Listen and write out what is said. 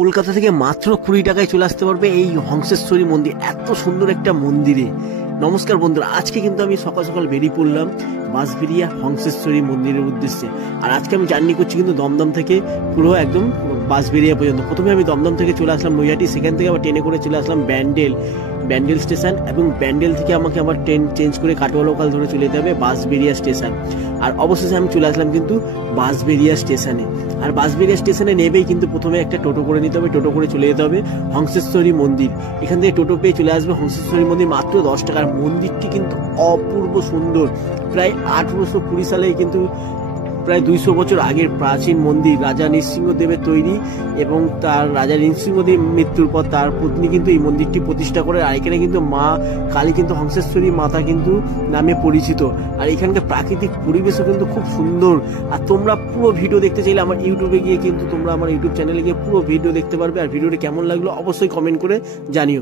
কলকাতা থেকে মাত্র 20 টাকায় চলে আসতে পারবে এই হংসেশ্বরী মন্দির, এত সুন্দর একটা মন্দিরে। নমস্কার বন্ধুরা, আজকে কিন্তু আমি সকাল সকাল বেরিয়ে পড়লাম বাঁশবেড়িয়া হংসেশ্বরী মন্দিরের উদ্দেশ্যে। আর আজকে আমি জার্নি করছি কিন্তু দমদম থেকে পুরো একদম বাঁশবেড়িয়া পর্যন্ত। প্রথমে আমি দমদম থেকে চলে আসলাম নৈহাটি, সেখান থেকে আবার ট্রেনে করে চলে আসলাম ব্যান্ডেল স্টেশন, এবং ব্যান্ডেল থেকে আমাকে আবার ট্রেন চেঞ্জ করে কাটোয়া লোকাল ধরে চলে যেতে হবে বাঁশবেড়িয়া স্টেশন। আর অবশেষে আমি চলে আসলাম কিন্তু বাঁশবেড়িয়া স্টেশনে। আর বাঁশবেড়িয়া স্টেশনে নেবেই কিন্তু প্রথমে একটা টোটো করে নিতে হবে, টোটো করে চলে যেতে হবে হংসেশ্বরী মন্দির। এখান থেকে টোটো পেয়ে চলে আসবে হংসেশ্বরী মন্দির, মাত্র 10 টাকার। মন্দিরটি কিন্তু অপূর্ব সুন্দর, প্রায় 1820 সালে কিন্তু প্রায় 200 বছর আগের প্রাচীন মন্দির, রাজা নৃসিংহদেবের তৈরি। এবং তার রাজা নৃসিংহদেব মৃত্যুর পর তার পত্নী কিন্তু এই মন্দিরটি প্রতিষ্ঠা করে। আর এখানে কিন্তু মা কালী কিন্তু হংসেশ্বরী মাতা কিন্তু নামে পরিচিত। আর এখানকার প্রাকৃতিক পরিবেশও কিন্তু খুব সুন্দর। আর তোমরা পুরো ভিডিও দেখতে চাইলে আমার ইউটিউবে গিয়ে কিন্তু তোমরা আমার ইউটিউব চ্যানেলে গিয়ে পুরো ভিডিও দেখতে পারবে। আর ভিডিওটি কেমন লাগলো অবশ্যই কমেন্ট করে জানিও।